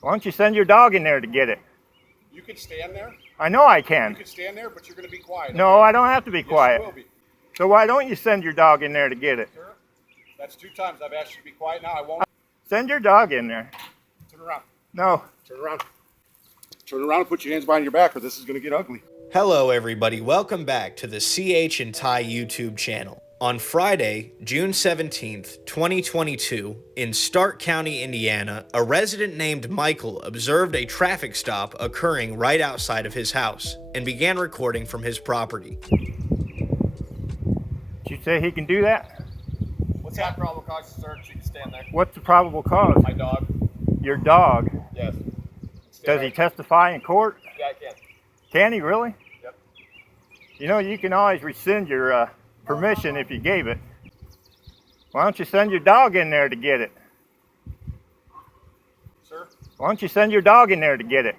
Why don't you send your dog in there to get it? You can stand there. I know I can. You can stand there, but you're going to be quiet. No, I don't have to be quiet. Yes, you will be. So why don't you send your dog in there to get it? Sir, that's 2 times I've asked you to be quiet. Now I won't. Send your dog in there. Turn around. No. Turn around. Turn around and put your hands behind your back, or this is going to get ugly. Hello everybody, welcome back to the CH and Ty YouTube channel. On Friday, June 17th, 2022, in Starke County, Indiana, a resident named Michael observed a traffic stop occurring right outside of his house and began recording from his property. Did you say he can do that? What's that probable cause to search? You can stand there. What's the probable cause? My dog. Your dog. Yes. Does he testify in court? Yeah, I can. Can he really? Yep. You know, you can always rescind your permission if you gave it. Why don't you send your dog in there to get it? Sir? Why don't you send your dog in there to get it?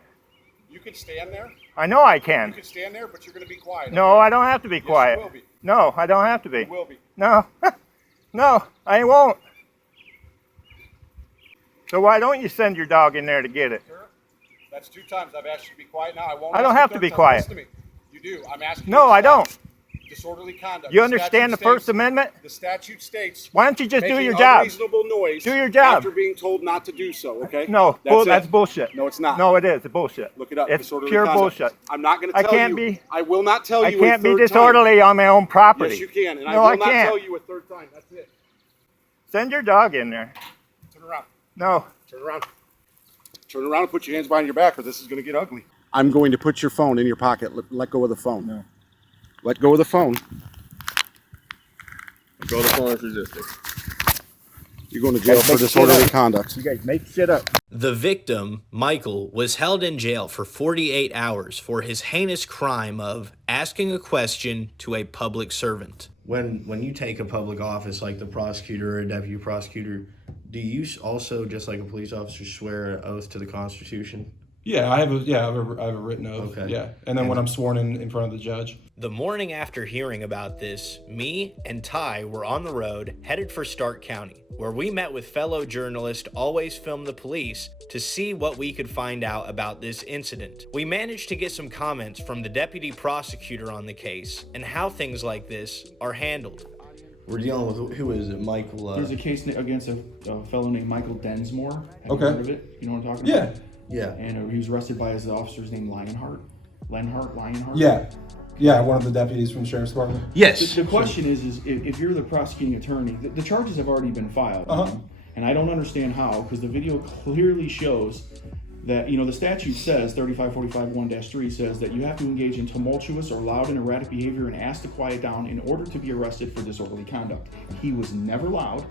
You can stand there. I know I can. You can stand there, but you're going to be quiet. No, I don't have to be Yes, quiet. you will be. No, I don't have to be. You will be. No. No, I won't. So why don't you send your dog in there to get it? Sir, that's 2 times I've asked you to be quiet. Now I won't. I don't ask you have a to third be time. quiet. Listen to me. You do. I'm asking you No, to I stop. don't. Disorderly conduct. You The understand the statute First states- Amendment? The statute states. Why don't you just do making your job? Unreasonable noise. Do your job. After being told not to do so. Okay. No, that's bullshit. No, it's not. No, it is. It's bullshit. Look it up. It's Disorderly pure conduct. bullshit. I'm not going to I tell can't you. be. I will not tell I you. can't a be third disorderly time. on my own property. Yes, you can, and No, I will I not can't. tell you a third time. That's it. Send your dog in there. Turn around. No. Turn around. Turn around and put your hands behind your back, or this is going to get ugly. I'm going to put your phone in your pocket. Let go of the phone. No. Let go of the phone. Let go of the phone if resisting. You're going to jail for disorderly conduct. You guys make shit up. The victim, Michael, was held in jail for 48 hours for his heinous crime of asking a question to a public servant. When you take a public office like the prosecutor or a deputy prosecutor, do you also, just like a police officer, swear an oath to the Constitution? Yeah, I have a written oath. Okay. Yeah, and then when I'm sworn in front of the judge. The morning after hearing about this, me and Ty were on the road headed for Starke County, where we met with fellow journalist Always Film the Police to see what we could find out about this incident. We managed to get some comments from the deputy prosecutor on the case and how things like this are handled. We're dealing with, who is it, Michael? There's a case against a fellow named Michael Densmore. Have Okay. you heard of it? You know what I'm talking Yeah. about? Yeah. And he was arrested by his officers named Lionheart. Lionheart? Yeah, one of the deputies from the sheriff's department. Yes. The question is if you're the prosecuting attorney, the charges have already been filed. And I don't understand how, because the video clearly shows that, the statute says, 3545-1-3 says that you have to engage in tumultuous or loud and erratic behavior and ask to quiet down in order to be arrested for disorderly conduct. He was never loud.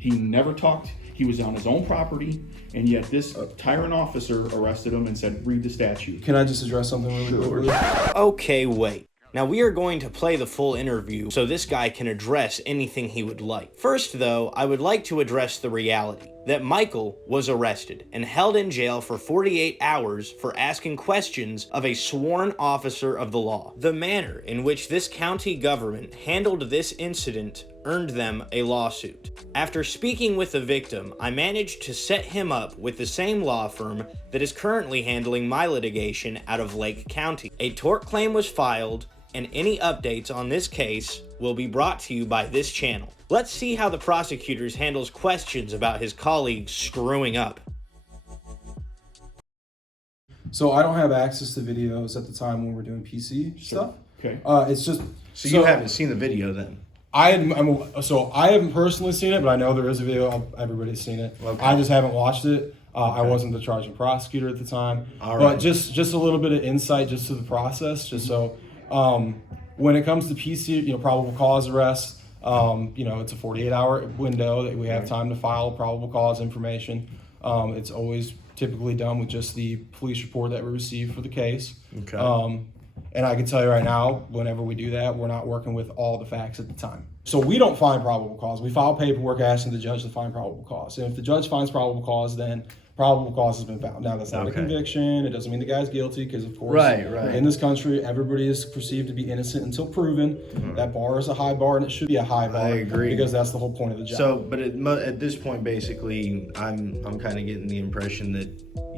He never talked. He was on his own property, and yet this tyrant officer arrested him and said, read the statute. Can I just address something really quickly? Okay, wait. Now we are going to play the full interview so this guy can address anything he would like. First though, I would like to address the reality that Michael was arrested and held in jail for 48 hours for asking questions of a sworn officer of the law. The manner in which this county government handled this incident earned them a lawsuit. After speaking with the victim, I managed to set him up with the same law firm that is currently handling my litigation out of Lake County. A tort claim was filed, and any updates on this case will be brought to you by this channel. Let's see how the prosecutor handles questions about his colleagues screwing up. So I don't have access to videos at the time when we're doing PC stuff. Okay. It's just So you haven't seen the video then? I haven't personally seen it, but I know there is a video. Everybody's seen it. Okay. I just haven't watched it. I wasn't the charging prosecutor at the time. All right. But just a little bit of insight just to the process, just so when it comes to PC, probable cause arrest, it's a 48-hour window that we have time to file probable cause information. It's always typically done with just the police report that we receive for the case. Okay. And I can tell you right now, whenever we do that, we're not working with all the facts at the time. So we don't find probable cause. We file paperwork asking the judge to find probable cause. And if the judge finds probable cause, then probable cause has been found. Now, that's not a conviction. It doesn't mean the guy's guilty because, of course, Right. in this country, everybody is perceived to be innocent until proven. That bar is a high bar, and it should be a high bar. I agree. Because that's the whole point of the job. So, but at this point, basically, I'm kind of getting the impression that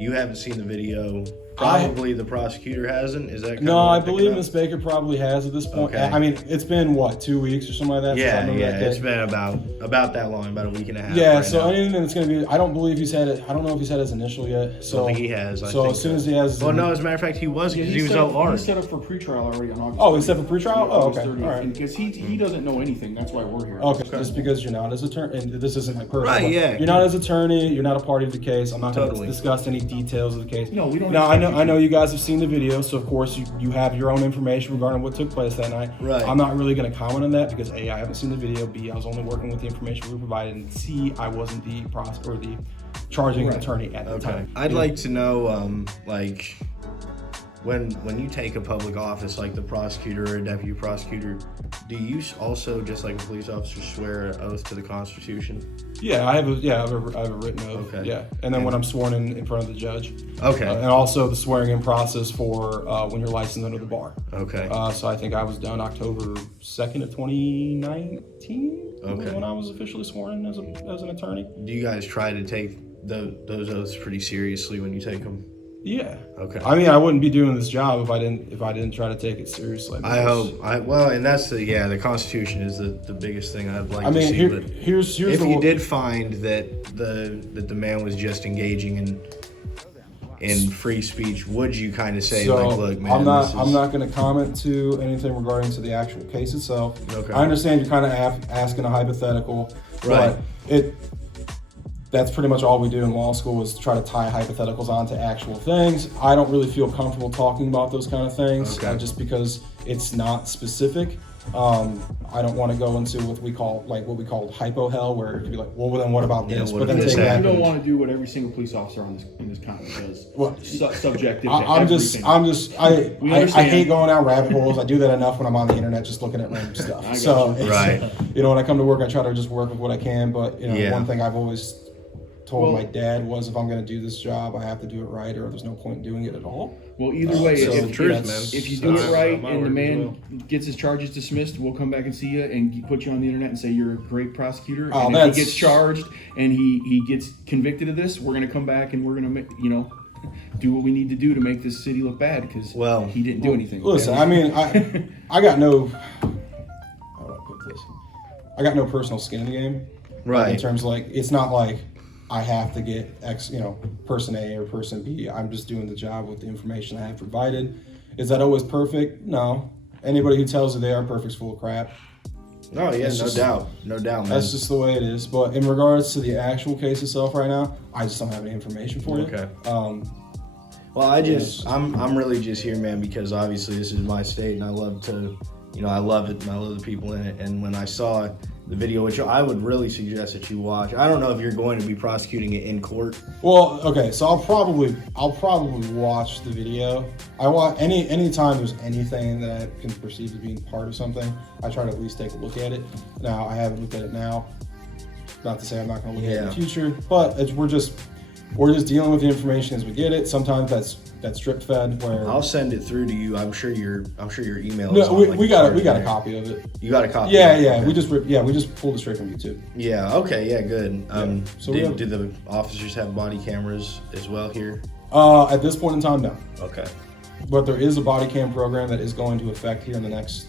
You haven't seen the video. Probably the prosecutor hasn't. Is that kind No, of I believe Ms. Baker probably has at this point. Okay. I mean, it's been what, 2 weeks or something like that? since I Yeah, remember that day? it's been about that long, about a week and a half. Yeah, right so now. anything that's going to be, I don't believe he's had it. I don't know if he's had his initial yet. So I don't think he has. I so think as soon as he has, well, no, as a matter of fact, he was because he was set out up, large. he's set up for pretrial already on August. Oh, he's set for pretrial? Oh, August okay. 30th, All right. Because he doesn't know anything. That's why we're here. Okay, just because you're not his attorney, and this isn't like personal. Right, but yeah. You're not his attorney. You're not a party to the case. I'm not going to Totally. discuss any details of the case. No, we don't Now expect you I know you guys have seen the video, so of course you have your own information regarding what took place that night. Right. I'm not really going to comment on that because A, I haven't seen the video. B, I was only working with the information we were provided, and C, I wasn't the or the charging attorney at the time. I'd like to know, like, when you take a public office like the prosecutor or a deputy prosecutor, do you also, just like a police officer, swear an oath to the Constitution? Yeah, I have a written oath. Okay. Yeah, and then when I'm sworn in front of the judge. Okay. And also the swearing in process for when you're licensed under the bar. Okay. So I think I was done October 2nd of 2019. Okay. When I was officially sworn in as an attorney. Do you guys try to take those oaths pretty seriously when you take them? Yeah. Okay. I mean, I wouldn't be doing this job if I didn't try to take it seriously. I hope. Well, and that's the Constitution is the biggest thing I'd like I to mean, see. But here's if the you did find that the man was just engaging in free speech, would you kind of say, so like, look, man, I'm this is... not going to comment to anything regarding to the actual case itself. Okay. I understand you're kind of asking a hypothetical, Right. but that's pretty much all we do in law school is try to tie hypotheticals onto actual things. I don't really feel comfortable talking about those kind of things just because it's not specific. I don't want to go into what we call hypo hell, where it could be like, well, then what about this? what But then if this take that. You don't want to do what every single police officer in this county does. Well, Subjective to I everything. I hate going down rabbit holes. I do that enough when I'm on the internet just looking at random stuff. I So, gotcha. Right. when I come to work, I try to just work with what I can. But Yeah. one thing I've always told Well- my dad was, if I'm going to do this job, I have to do it right, or there's no point in doing it at all. Well, either way, So if, the truth, if you do it right and the man gets his charges dismissed, we'll come back and see you and put you on the internet and say you're a great prosecutor. Oh, And if that's- he gets charged and he gets convicted of this, we're gonna come back and we're gonna do what we need to do to make this city look bad because he didn't do anything. Listen, I mean, I got no. How do I put this? I got no personal skin in the game. Right. In terms of it's not like I have to get X, person A or person B. I'm just doing the job with the information I have provided. Is that always perfect? No. Anybody who tells you they are perfect's full of crap. Oh yeah, That's no doubt, man. That's just the way it is. But in regards to the actual case itself right now, I just don't have any information for you. Okay. Well, I'm really just here, man, because obviously this is my state, and I love to, I love it, and I love the people in it. And when I saw the video, which I would really suggest that you watch. I don't know if you're going to be prosecuting it in court. Well, okay, so I'll probably watch the video. I want any time there's anything that I can perceive as being part of something, I try to at least take a look at it. Now, I haven't looked at it now. Not to say I'm not going to look at it in the future, but we're just dealing with the information as we get it. Sometimes that's drip fed. Where I'll send it through to you. I'm sure your email. no, is on, we got a there. copy of it. You got a copy. Yeah, of it? yeah. Okay. We just pulled it straight from YouTube. Yeah. Okay. Yeah. Good. So do the officers have body cameras as well here? At this point in time, no. Okay. But there is a body cam program that is going to affect here in the next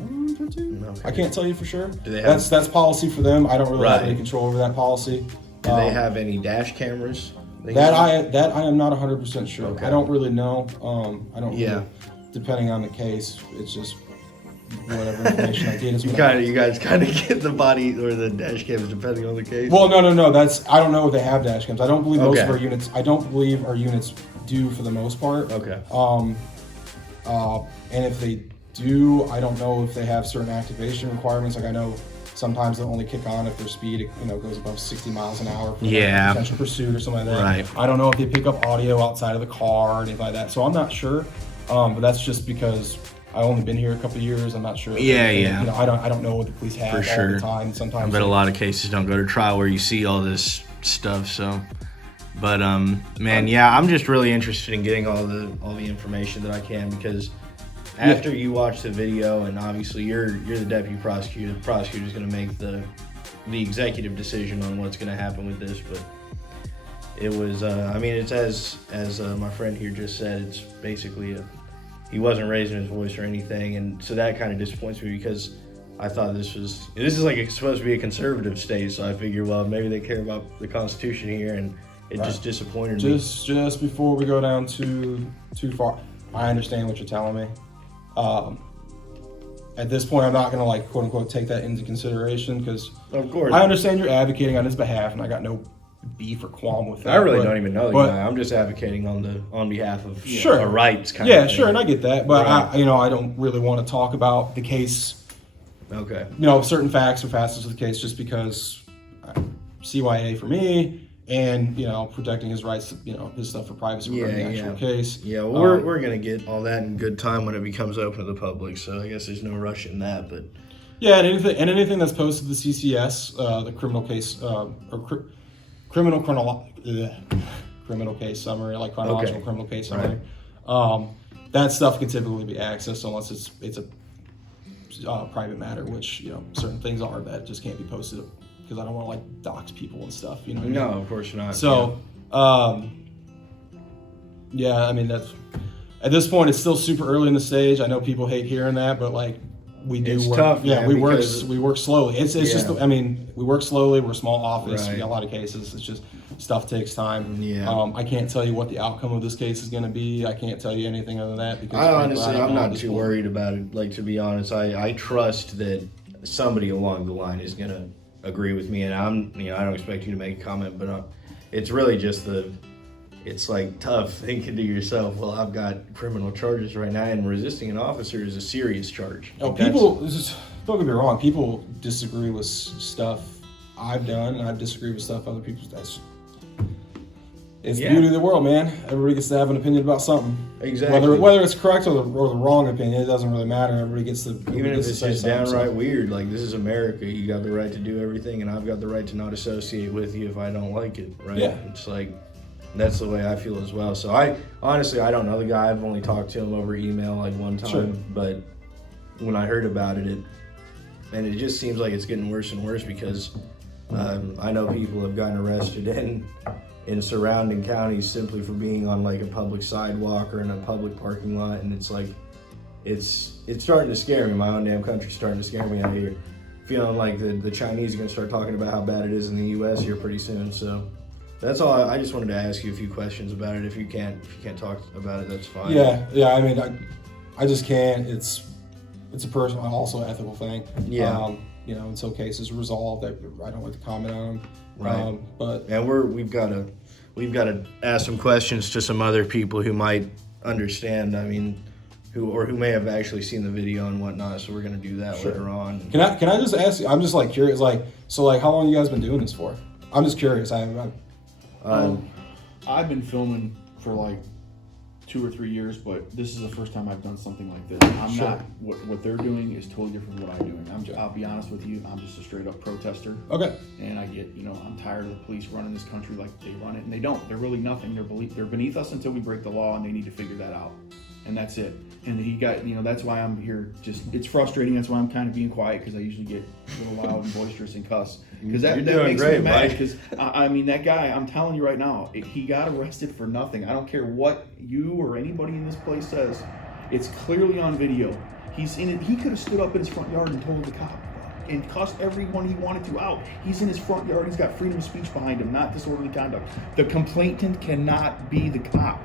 month or two. Okay. I can't tell you for sure. Do they have- That's policy for them. I don't really have Right. any control over that policy. Do they have any dash cameras? That I am not 100% sure. Okay. I don't really know. I don't. Yeah. Really, depending on the case, it's just whatever information I get is You what I- you guys kind of get the body or the dash cams depending on the case. Well, no. I don't know if they have dash cams. I don't believe most of Okay. our units. I don't believe our units do for the most part. Okay. And if they do, I don't know if they have certain activation requirements. Like I know sometimes they'll only kick on if their speed, goes above 60 miles an hour for Yeah. potential pursuit or something like that. Right. I don't know if they pick up audio outside of the car or anything like that. So I'm not sure. But that's just because I've only been here a couple of years. I'm not sure. Yeah. I don't know what the police have For all sure. the time. I Sometimes. bet a lot of cases don't go to trial where you see all this stuff. So, but man, yeah, I'm just really interested in getting all the information that I can because after you watch the video, and obviously you're the deputy prosecutor. The prosecutor's going to make the executive decision on what's going to happen with this. But it was. I mean, it's as my friend here just said. It's basically he wasn't raising his voice or anything, and so that kind of disappoints me because I thought this is like it's supposed to be a conservative state, so I figure, well, maybe they care about the Constitution here, and it just disappointed me. Just before we go down too far, I understand what you're telling me. At this point, I'm not gonna like quote unquote take that into consideration because Of course, I understand you're advocating on his behalf, and I got no beef or qualm with that. I really don't even know the guy. I'm just advocating on behalf of Sure. our rights, kind of Yeah, thing. sure, and I get that, but Right. I don't really want to talk about the case. Okay. Certain facts or facets of the case just because CYA for me, and protecting his rights, his stuff for privacy regarding the actual case. Yeah, well, we're gonna get all that in good time when it becomes open to the public. So I guess there's no rush in that, but. Yeah, and anything that's posted to the CCS, the criminal case criminal case summary, like chronological criminal case summary. That stuff can typically be accessed unless it's a private matter, which certain things are that just can't be posted because I don't want to like dox people and stuff. You know what I mean? No, of course not. So, yeah, I mean that's at this point it's still super early in the stage. I know people hate hearing that, but like we do It's work. tough, Yeah, man, we work slowly. It's just we work slowly. We're a small office. We Right. got a lot of cases. It's just stuff takes time. Yeah. I can't tell you what the outcome of this case is going to be. I can't tell you anything other than that because I'm don't know at not this too point. worried about it. Like, to be honest, I trust that somebody along the line is gonna agree with me, and I don't expect you to make a comment, but it's really just it's like tough thinking to yourself, well, I've got criminal charges right now, and resisting an officer is a serious charge. Oh, don't get me wrong. People disagree with stuff I've done, and I've disagreed with stuff other people. It's the beauty of the world, man. Everybody gets to have an opinion about something. Exactly. Whether it's correct or the wrong opinion, it doesn't really matter. Everybody gets to Even if to it's say just something, downright so. weird, like, this is America. You got the right to do everything, and I've got the right to not associate with you if I don't like it, right? Yeah. It's like, that's the way I feel as well. So I don't know the guy. I've only talked to him over email like one time, Sure. but when I heard about it, and it just seems like it's getting worse and worse because I know people have gotten arrested in surrounding counties simply for being on like a public sidewalk or in a public parking lot, and it's like it's starting to scare me. My own damn country's starting to scare me out here. Feeling like the Chinese are gonna start talking about how bad it is in the U.S. here pretty soon. So that's all. I just wanted to ask you a few questions about it. If you can't talk about it, that's fine. Yeah. I mean, I just can't. It's a personal, also ethical thing. Yeah. Until cases resolved, I don't like to comment on them. Right. But And we've got to ask some questions to some other people who might understand. I mean, who may have actually seen the video and whatnot. So we're gonna do that later on. can I just ask you? I'm just like curious. Like, so like, how long you guys been doing this for? I'm just curious. I've been filming for like 2 or 3 years, but this is the first time I've done something like this. I'm Sure. not what they're doing is totally different from what I'm doing. I'll be honest with you, I'm just a straight up protester. Okay. And I get, I'm tired of the police running this country like they run it, and they don't. They're really nothing. They're beneath us until we break the law, and they need to figure that out. And that's it. And he got, that's why I'm here. It's frustrating. That's why I'm kind of being quiet, because I usually get a little loud and boisterous and cuss. Because that doing makes great, me mad. Mike. Because I mean, that guy, I'm telling you right now, he got arrested for nothing. I don't care what you or anybody in this place says. It's clearly on video. He's in it. He could have stood up in his front yard and told the cop and cussed everyone he wanted to out. He's in his front yard. He's got freedom of speech behind him, not disorderly conduct. The complainant cannot be the cop.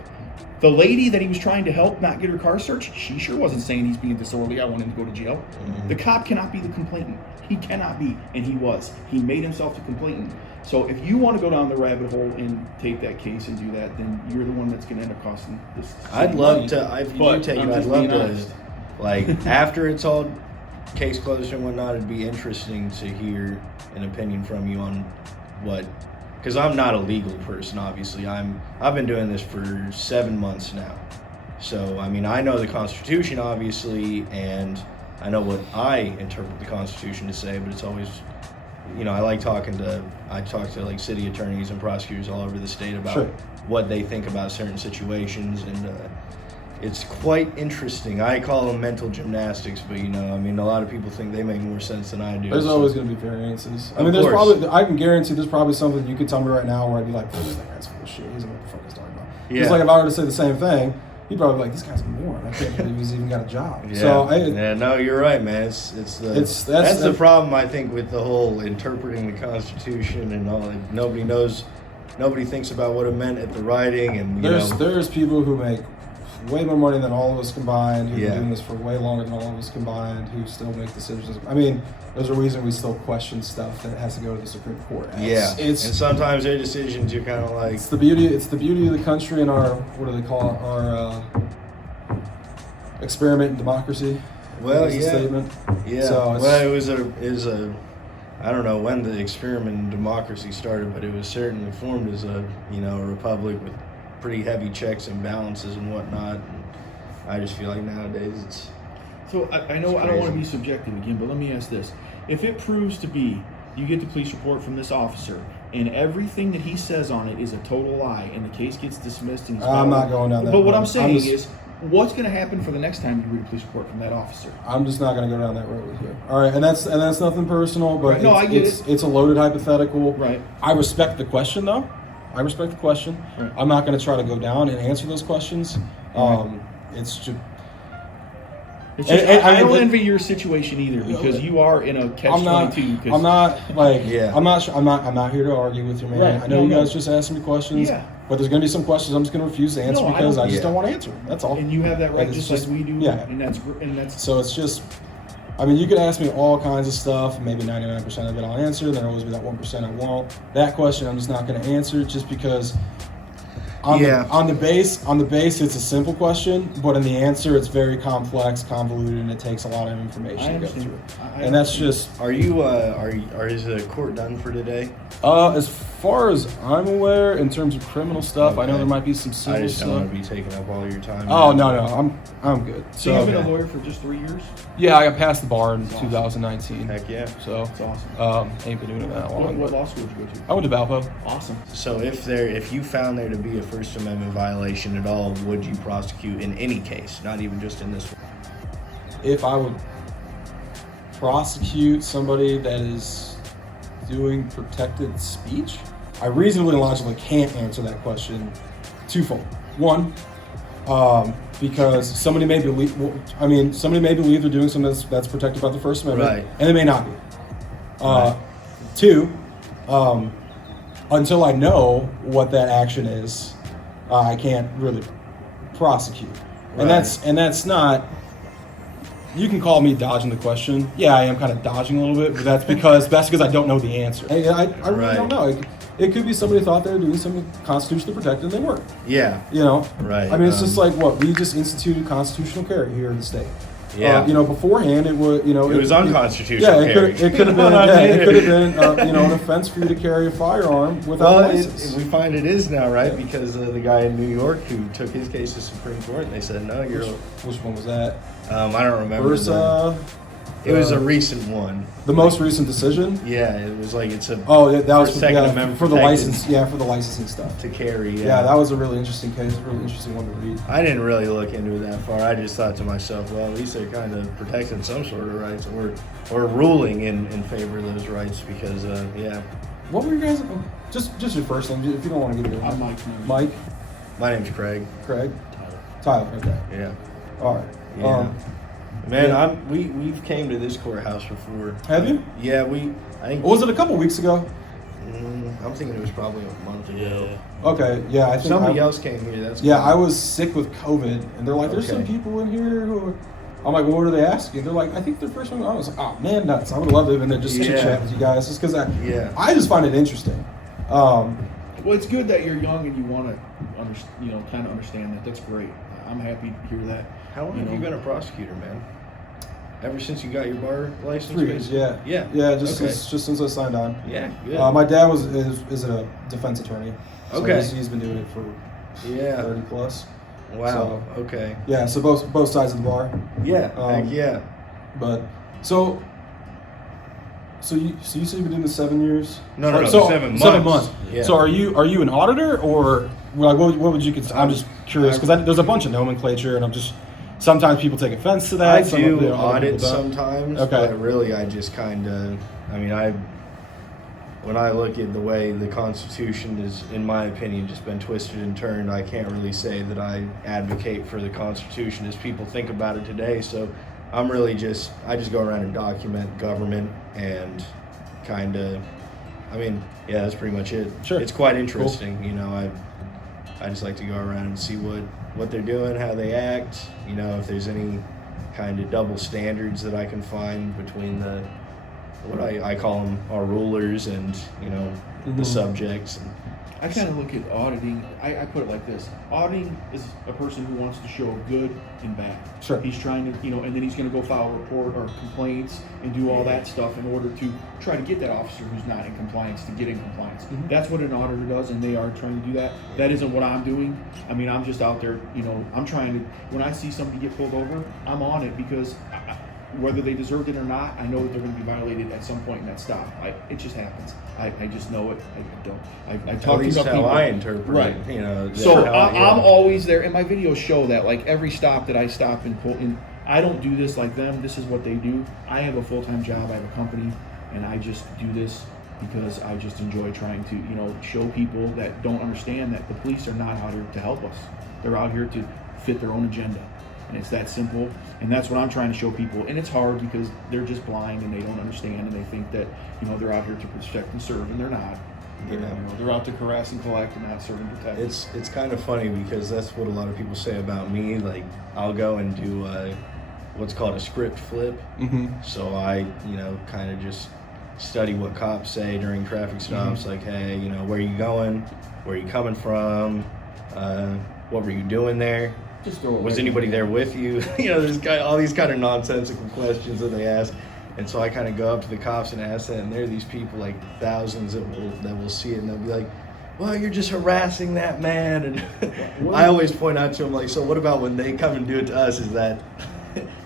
The lady that he was trying to help not get her car searched, she sure wasn't saying he's being disorderly. I want him to go to jail. Mm-hmm. The cop cannot be the complainant. He cannot be, and he was. He made himself the complainant. So if you want to go down the rabbit hole and take that case and do that, then you're the one that's going to end up costing this. I'd love to. If you do take it, I'd love to. Honest. Like, after it's all case closed and whatnot, it'd be interesting to hear an opinion from you on what. Because I'm not a legal person, obviously. I've been doing this for 7 months now. So, I mean, I know the Constitution, obviously, and I know what I interpret the Constitution to say, but it's always, I talk to like city attorneys and prosecutors all over the state about Sure. what they think about certain situations, and it's quite interesting. I call them mental gymnastics, but you know, I mean, a lot of people think they make more sense than I do. There's so. always going to be variances. I Of mean, there's course. probably, I can guarantee there's probably something you could tell me right now where I'd be like, that guy's full of shit. He doesn't know what the fuck he's talking about. Yeah. Just like if I were to say the same thing, he'd probably be like, this guy's a moron. I can't believe he's even got a job. Yeah. So Yeah, no, you're right, man. That's the problem, I think, with the whole interpreting the Constitution and all. Nobody thinks about what it meant at the writing, and there's people who make way more money than all of us combined, who've Yeah. been doing this for way longer than all of us combined, who still make decisions. I mean, there's a reason we still question stuff that has to go to the Supreme Court. and It's sometimes their decisions you're kind of like, It's the beauty of the country and our, what do they call it, our experiment in democracy. well, is the yeah, statement. yeah. So Well, it was a. I don't know when the experiment in democracy started, but it was certainly formed as a republic with pretty heavy checks and balances and whatnot. And I just feel like nowadays it's. So I know I don't want to be subjective again, but let me ask this: if it proves to be, you get the police report from this officer, and everything that he says on it is a total lie, and the case gets dismissed, and he's I'm not going down that But what road. I'm saying just- is, what's going to happen for the next time you read a police report from that officer? I'm just not going to go down that road with you. All right, and that's nothing personal, but Right. No, I get it's a loaded hypothetical. Right. I respect the question, though. I respect the question. Right. I'm not going to try to go down and answer those questions. It's just. It's just, And I don't mean, envy your situation either, because you are in a I'm not. catch-22. I'm not like. Yeah. I'm not here to argue with you, man. Right. I know No, you no. guys just asked me questions. Yeah. But there's going to be some questions I'm just going to refuse to answer No, I because don't- I just Yeah. don't want to answer them. That's all. And you have that right, Like, it's just like we do. Yeah. And that's. So it's just, I mean, you could ask me all kinds of stuff. Maybe 99% of it I'll answer. There'll always be that 1% I won't. That question I'm just not going to answer just because. On the base, it's a simple question, but in the answer, it's very complex, convoluted, and it takes a lot of information I to go understand. through. I And that's understand. just, Are you? Is the court done for today? as far as I'm aware, in terms of criminal stuff, I know Okay. there might be some I civil just don't stuff. want to be taking up all your time. Oh no, I'm good. So you've been okay. a lawyer for just 3 years? Yeah, I got past the bar in Awesome. 2019. Heck yeah. So That's awesome. ain't been doing it that long. What but law school did you go to? I went to Valpo. Awesome. So if you found there to be a First Amendment violation at all, would you prosecute in any case, not even just in this one? If I would prosecute somebody that is doing protected speech, I reasonably and logically can't answer that question twofold. One, because somebody may believe they're doing something that's protected by the First Amendment, Right. and they may not be. Right. Two, until I know what that action is, I can't really prosecute. And Right. that's not. You can call me dodging the question. Yeah, I am kind of dodging a little bit, but that's because I don't know the answer. I really Right. don't know. It could be somebody thought they were doing something constitutionally protected and they weren't. Yeah. You know. Right, I mean, it's just like what we just instituted constitutional carry here in the state. Yeah. Beforehand it was, It was unconstitutional Yeah, carry. it could have been. Yeah, it could have been, an offense for you to carry a firearm without a Well, license. we find it is now, right? Because the guy in New York who took his case to Supreme Court, and they said, no, you're. Which one was that? I don't remember. Versa. It was a recent one. The most recent decision. Yeah, it was like it's a. Oh, that was for Second Amendment for the protected license. Yeah, for the licensing stuff. to carry. Yeah, that was a really interesting case. A really interesting one to read. I didn't really look into it that far. I just thought to myself, well, at least they're kind of protecting some sort of rights, or ruling in favor of those rights because, yeah. What were you guys? Just your first name, if you don't want to give it. I'm Mike. Mike, My name's Craig. Craig, Tyler. Okay. Yeah. All right. Yeah. Man, we've came to this courthouse before. Have you? Yeah, I think. Was it a couple weeks ago? I'm thinking it was probably a month ago. Okay. Yeah, I think Somebody else came here. That's Yeah, cool. I was sick with COVID, and they're like, "There's some Okay. people in here who." I'm like, well, "What are they asking?" They're like, "I think their first one." I was like, "Oh man, nuts! I would have loved to have been there just Yeah. chit chat with you guys, just because Yeah. I just find it interesting." Well, it's good that you're young and you want to, kind of understand that. That's great. I'm happy to hear that. How long have you been a prosecutor, man? Ever since you got your bar license? 3 years, yeah, Yeah. just Okay. since I signed on. Yeah. Good. My dad is a defense attorney. So Okay. he's been doing it for yeah. 30 plus. Wow. So- Okay. Yeah, so both sides of the bar. Yeah. Um, Heck yeah. But so So you said you've been doing this 7 years? No, So 7 months. 7 months. Yeah. So are you an auditor, or like what would you consider? I'm just curious because there's a bunch of nomenclature, and I'm just sometimes people take offense to that. I some do other audit people don't. sometimes, Okay. but really I just kind of, I mean, when I look at the way the Constitution is, in my opinion, just been twisted and turned, I can't really say that I advocate for the Constitution as people think about it today. So I'm really I just go around and document government and kind of, I mean, yeah, that's pretty much it. Sure. It's quite interesting, you know. I just like to go around and see what they're doing, how they act, you know, if there's any kind of double standards that I can find between what I call them our rulers and, you know, the subjects. I kind of look at auditing, I put it like this. Auditing is a person who wants to show good and bad. Sure. He's trying to, you know, and then he's going to go file a report or complaints and do all that stuff in order to try to get that officer who's not in compliance to get in compliance. That's what an auditor does, and they are trying to do that. That isn't what I'm doing. I mean, I'm just out there, you know, I'm trying to, when I see somebody get pulled over, I'm on it because whether they deserved it or not, I know that they're going to be violated at some point in that stop. It just happens. I just know it. I don't. I talk to enough people. I interpret right. it, you know. So I'm always there, and my videos show that. Like every stop that I stop and pull in, I don't do this like them. This is what they do. I have a full-time job. I have a company, and I just do this because I just enjoy trying to, you know, show people that don't understand that the police are not out here to help us. They're out here to fit their own agenda. And it's that simple, and that's what I'm trying to show people. And it's hard because they're just blind and they don't understand, and they think that, you know, they're out here to protect and serve, and they're not. You know, they're out to harass and collect and not serve and protect. It's kind of funny because that's what a lot of people say about me. Like, I'll go and do what's called a script flip. So I, you know, kind of just study what cops say during traffic stops. Like, hey, you know, where are you going? Where are you coming from? What were you doing there? Was anybody there with you? You know, there's all these kind of nonsensical questions that they ask, and so I kind of go up to the cops and ask that, and there are these people, like thousands, that will see it, and they'll be like, "Well, you're just harassing that man," and I always point out to them, like, so what about when they come and do it to us? Is that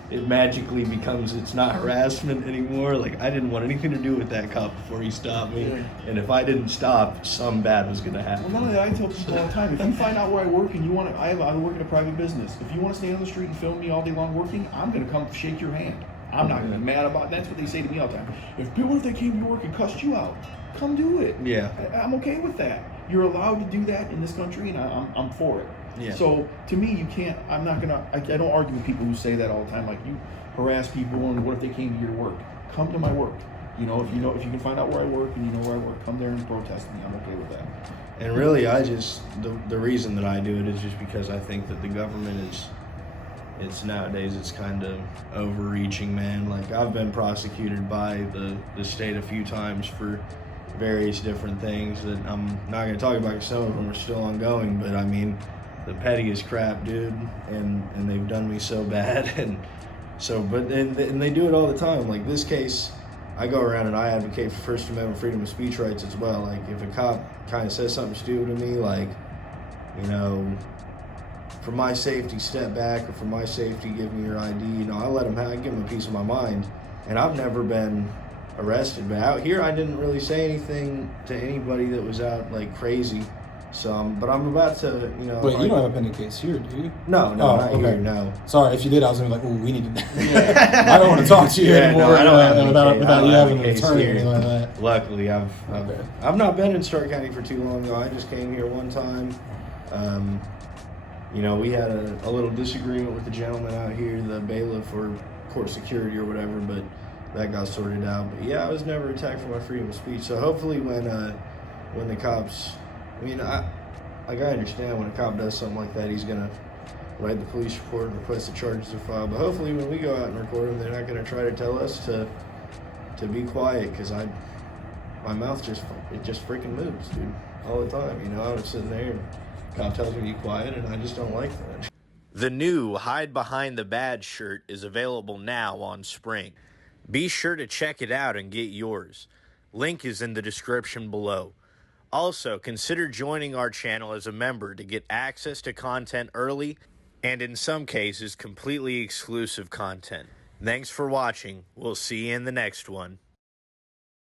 it magically becomes it's not harassment anymore? Like, I didn't want anything to do with that cop before he stopped me, and if I didn't stop, something bad was gonna happen. Well, none of that, I tell people all the time, if you find out where I work and you want to, I work in a private business. If you want to stay on the street and film me all day long working, I'm gonna come shake your hand. I'm not gonna be mad about it. That's what they say to me all the time. What if they came to your work and cussed you out? Come do it. Yeah. I'm okay with that. You're allowed to do that in this country, and I'm for it. Yeah. So to me, you can't. I'm not gonna. I don't argue with people who say that all the time. Like, you harass people, and what if they came to your work? Come to my work. You know, if you can find out where I work and you know where I work, come there and protest me. I'm okay with that. And really, I just the reason that I do it is just because I think that the government it's nowadays it's kind of overreaching, man. Like, I've been prosecuted by the state a few times for various different things that I'm not going to talk about because some of them are still ongoing, but I mean, the pettiest crap, dude, and they've done me so bad, and they do it all the time. Like this case, I go around and I advocate for First Amendment freedom of speech rights as well. Like, if a cop kind of says something stupid to me, like, you know, for my safety, step back, or for my safety, give me your ID. You know, I let him give him a piece of my mind, and I've never been arrested, but out here I didn't really say anything to anybody that was out like crazy. So, but I'm about to, you know. Wait, you don't have a pending case here, do you? No, not here, no. Sorry, if you did, I was gonna be like, "Ooh, we need to." I don't want to talk to you anymore. No, I don't have without you having an case attorney or here. anything like that. Luckily, I've not been in Starke County for too long though. I just came here one time. You know, we had a little disagreement with the gentleman out here, the bailiff or court security or whatever, but that got sorted out. But yeah, I was never attacked for my freedom of speech. So hopefully when the cops, I mean, I understand when a cop does something like that, he's gonna write the police report and request the charges are filed. But hopefully when we go out and record them, they're not gonna try to tell us to be quiet, because my mouth just freaking moves, dude, all the time. You know, I'm sitting there and the cop tells me to be quiet, and I just don't like that. The new Hide Behind the Badge shirt is available now on Spring. Be sure to check it out and get yours. Link is in the description below. Also, consider joining our channel as a member to get access to content early and, in some cases, completely exclusive content. Thanks for watching. We'll see you in the next one.